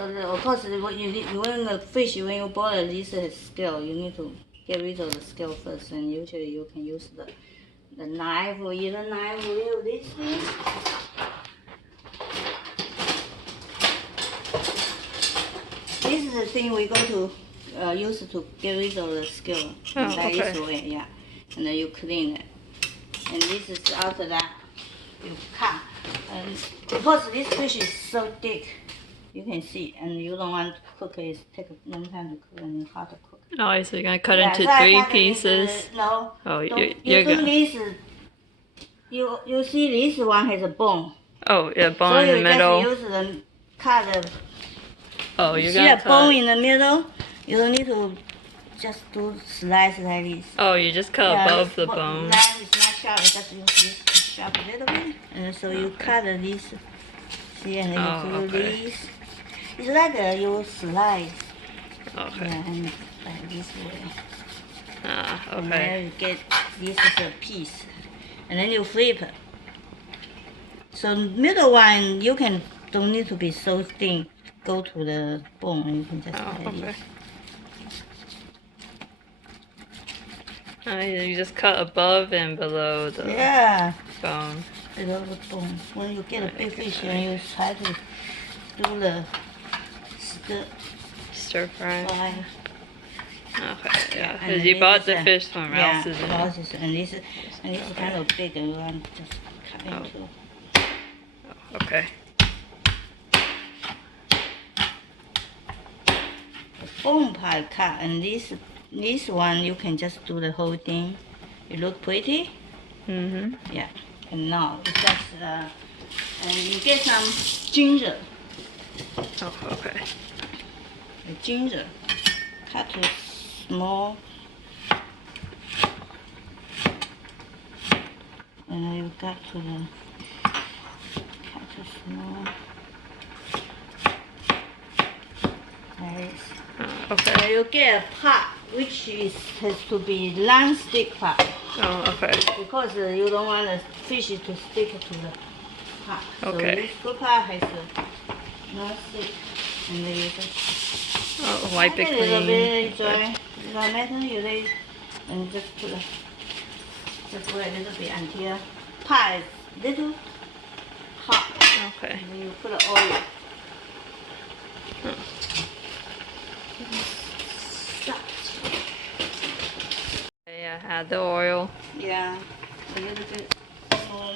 So of course, when the fish, when you boil it, this has scale. You need to get rid of the scale first, and usually you can use the knife or either knife or this thing. This is the thing we're going to use to get rid of the scale. Like this way, yeah. And then you clean it. And this is after that, you cut. And because this fish is so thick, you can see, and you don't want to cook it, it takes a long time to cook and hard to cook. Oh, so you're going to cut into 3 pieces? No. Oh, you do this. You see this one has a bone. Oh, yeah, bone in the middle. So you just use cut the. Oh, you're see going a bone in the middle? You don't need to just do slice like this. Oh, you just cut above the bone. Knife is not sharp, just use this to sharp a little bit. And so you cut this. See, and then you do this. It's like you slice. Okay. Yeah, and like this way. Okay. And then you get this is a piece. And then you flip it. So middle one, you don't need to be so thin. Go to the bone, and you can just like this. You just cut above and below the bone. Below the bone. When you get a big fish, and you try to do the stir fry. Okay, yeah. Because And you bought the fish from Rouse's. Yeah, Rouse's, and this is kind of big, and you want to just cut into. Okay. The bone part cut, and this one you can just do the whole thing. It look pretty. Mhm. Yeah. And now it's just and you get some ginger. Oh, okay. The ginger, cut to small. And then you got to the cut to small. Like this. Okay. And you get a pot which has to be non-stick pot. Oh, okay. Because you don't want the fish to stick to the pot. Okay. So this good pot has a non-stick, and then you just wipe it a little clean. bit dry. No matter you lay, and just put just wait a little bit until pot is little hot. Okay. And then you put the oil. Yeah, add the oil. Yeah, a little bit more.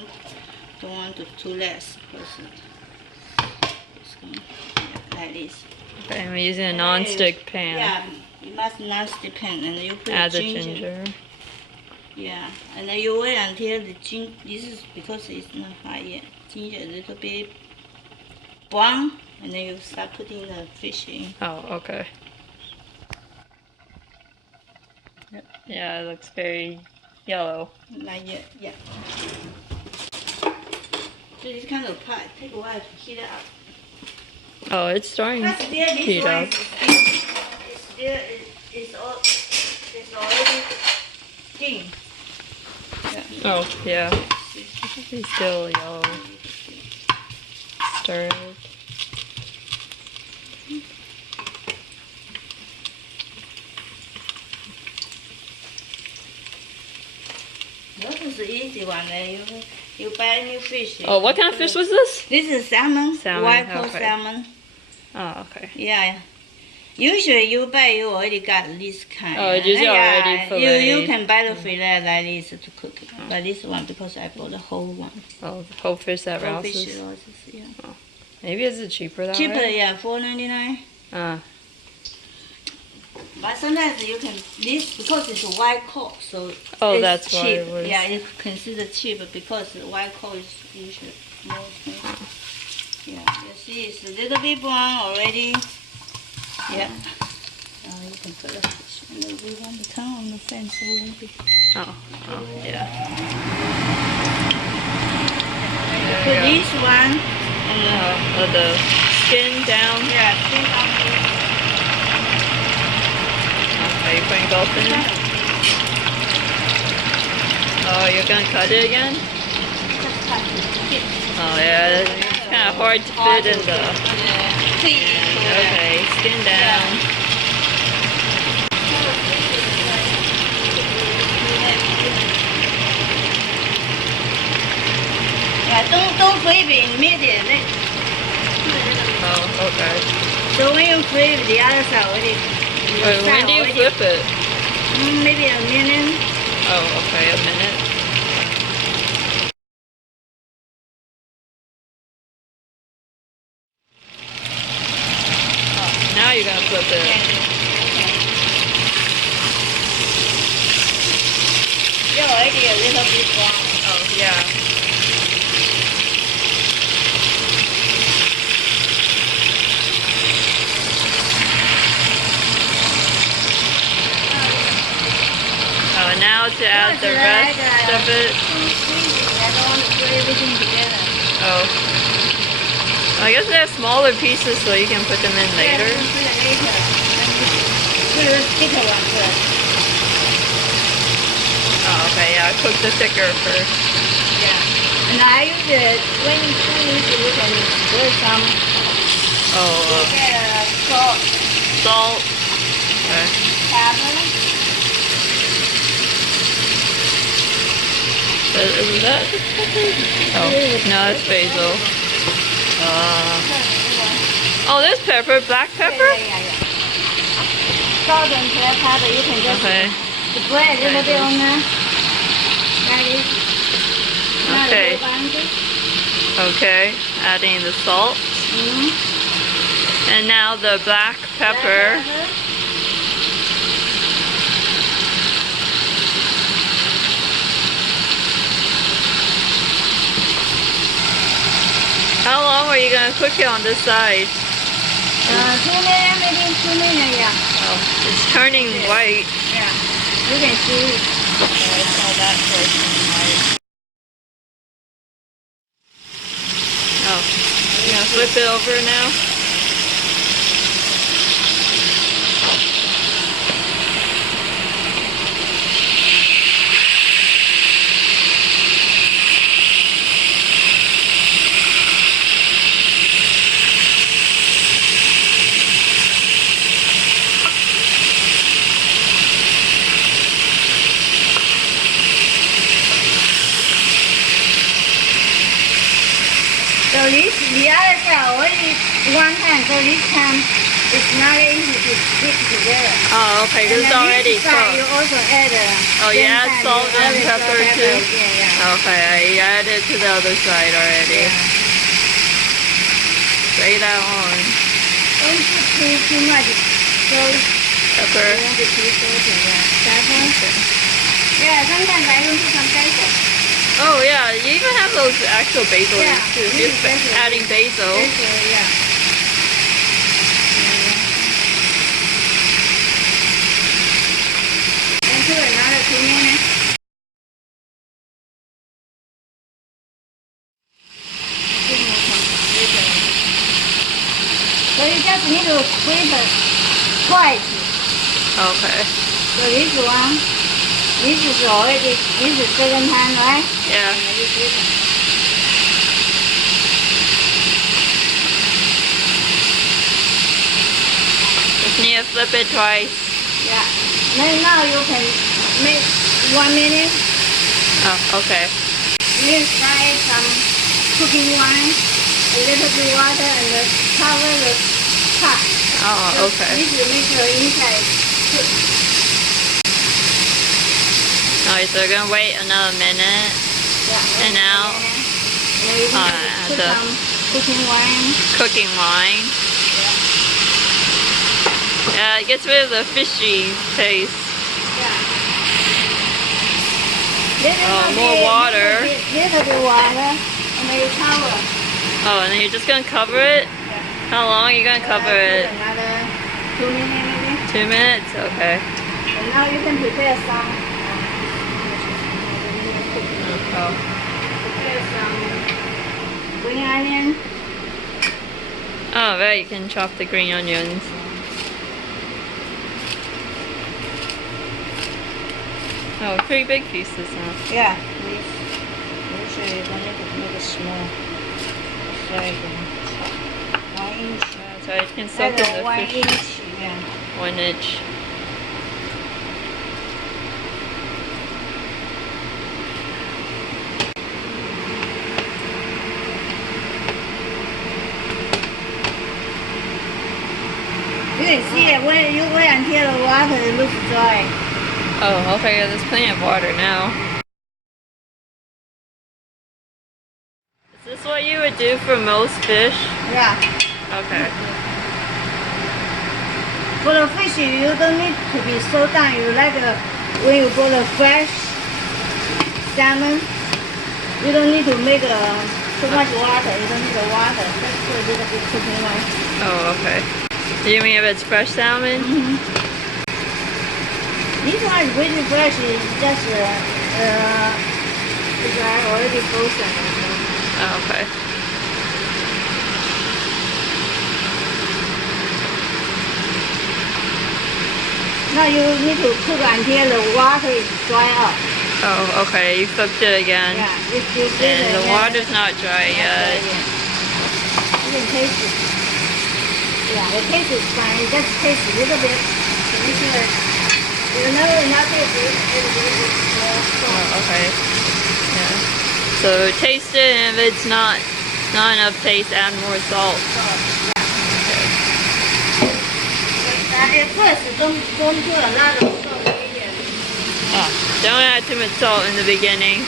Don't want to too less because it's going like this. Okay, I'm using a non-stick pan. Yeah, you must non-stick pan, and then you put add the ginger. ginger. Yeah, and then you wait until the ginger. This is because it's not hot yet. Ginger a little bit brown, and then you start putting the fish in. Oh, okay. Yep. Yeah, it looks very yellow. Not yet, yeah. So this kind of pot take a while to heat it up. Oh, it's starting to heat up. It's already thin. Yeah. Oh, yeah. It's still yellow. Stir it. This is the easy one. You buy new fish. Oh, what kind of fish was this? This is salmon. Salmon, White coat okay. salmon. Oh, okay. Yeah. Usually you buy, you already got this kind. Oh, it's usually already filleted. You can buy the fillet like this to cook it. But this one, because I bought the whole one. Oh, the whole fish at Whole Rouse's? fish Rouse's, yeah. Oh. Maybe it's cheaper that Cheaper, way? yeah, $4.99. But sometimes you can, this, because it's a white coat, so Oh, it's that's cheap. why it was. Yeah, it's considered cheap because the white coat is usually more expensive. Yeah, you see it's a little bit brown already. Yeah. You can put the fish, and then we want to turn on the fan so we won't be. Oh, yeah. Put this one, and Let the skin down. yeah, skin on this. Are you putting both in? Oh, you're gonna cut it again? Just cut it. Oh yeah, it's kind of hard to fit in the. Yeah. Okay, skin down. Yeah, don't flip it immediately. Oh, okay. So when you flip the other side already. When do you flip it? Maybe a minute. Oh, okay, a minute. Oh, now you're gonna flip it. You're already a little bit brown. Oh, yeah. Now to add the rest of it. I don't want to put everything together. Oh. I guess they're smaller pieces so you can put them in later. Yeah, you can put it later. Put the thicker one first. Oh, okay, yeah, cook the thicker first. Yeah. And I use it, when you cook it, you can put some salt. Salt. Okay. Pepper. Is that just pepper? Oh, no, it's basil. Oh, there's pepper, black pepper? Yeah. Salt and pepper, you can just spread a little bit on there. That is. Okay, adding the salt. And now the black pepper. How long are you going to cook it on this side? 2 minutes, maybe 2 minutes, yeah. Oh, it's turning white. Yeah, you can see it. I saw that first white. Oh, you're going to flip it over now? So this, the other side already one time, so this time it's not easy to stick together. Oh, okay, because it's already cooked. You also add you add salt and pepper too? Yeah. Okay, I added to the other side already. Yeah. Spray that on. Don't put too much salt. Pepper. You want to too salty, yeah. Pepper. Yeah, sometimes I even put some basil. Oh yeah, you even have those actual basil leaves too. Just adding basil. Yeah. And put another 2 minutes. So you just need to whip it twice. Okay. So this one. This is already, this is second time, right? Yeah. Just need to flip it twice. Yeah. Then now you can make 1 minute. Oh, okay. You fry some cooking wine, a little bit water, and cover the pot. Oh, okay. This will make the inside cook. Alright, so we're gonna wait another minute. Yeah. And now you can put some cooking wine. Cooking wine. Yeah, it gets rid of the fishy taste. Yeah. More water. Little bit water, and then you cover. Oh, and then you're just gonna cover it? Yeah. How long are you gonna cover it? Another 2 minutes maybe. 2 minutes? Okay. And now you can prepare some. Prepare some green onion. Oh, right, you can chop the green onions. Oh, 3 big pieces now. Yeah, please. Usually you don't need to make it small. It's like 1 inch so it can soak in the 1 fish. inch. Yeah. 1 inch. You can see it when you wait until the water looks dry. Oh, okay, yeah, there's plenty of water now. Is this what you would do for most fish? Yeah. Okay. For the fish, you don't need to be so done. You like when you go the fresh salmon, you don't need to make too much water. You don't need the water. Just put a little bit cooking oil. Oh, okay. You mean if it's fresh salmon? Mm-hmm. This one is really fresh. It's just it's already frozen. Oh, okay. Now you need to cook until the water is dry up. Oh, okay. You cooked it again. Yeah, if you And the water's not dry yet. You can taste it. Yeah, the taste is fine. You just taste a little bit to make sure. You know, not taste it. Oh, okay. Yeah. So taste it, and if it's not enough taste, add more salt. At first, don't put a lot of salt. Oh, don't add too much salt in the beginning.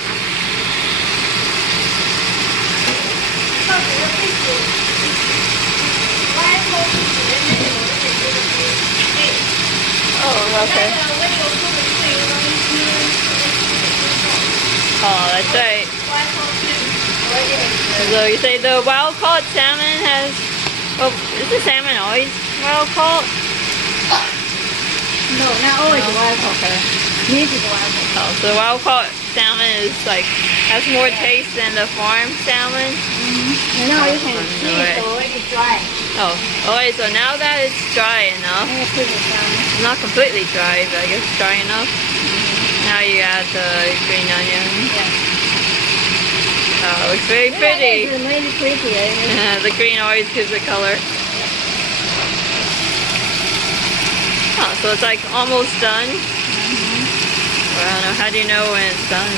Oh, okay. Oh, that's right. So you say the wild caught salmon has, well, is the salmon always wild caught? No, not always wild caught. Okay. This is wild caught. Oh, so wild caught salmon is like, has more taste than the farm salmon? And now you can see it's already dry. Oh, okay, so now that it's dry enough, it's not completely dry, but I guess it's dry enough. Now you add the green onion. Yeah. Oh, it looks very pretty. It's really pretty. The green always gives it color. Oh, so it's like almost done. Well, I don't know, how do you know when it's done?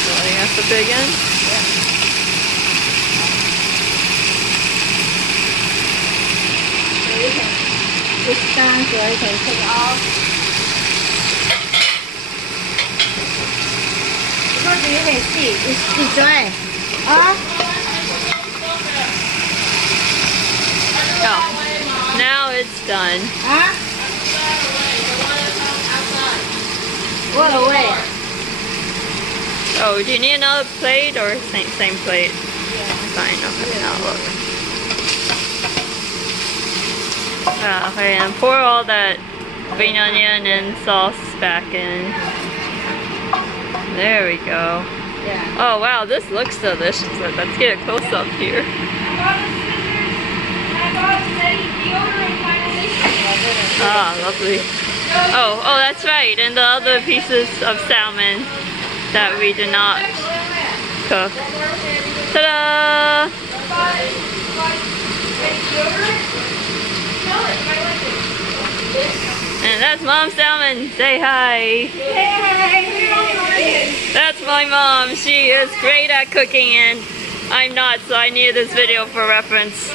So you have to put it again? It's done, so you can take it off. Because you can see, it's dry. Oh, now it's done. What away? Oh, do you need another plate or same plate? Fine, okay, now look. Okay, and pour all that green onion and sauce back in. There we go. Yeah. Oh wow, this looks delicious. Let's get a close up here. Ah, lovely. Oh, that's right. And the other pieces of salmon that we did not cook. Ta-da! And that's Mom Salmon. Say hi. That's my mom. She is great at cooking and I'm not, so I needed this video for reference.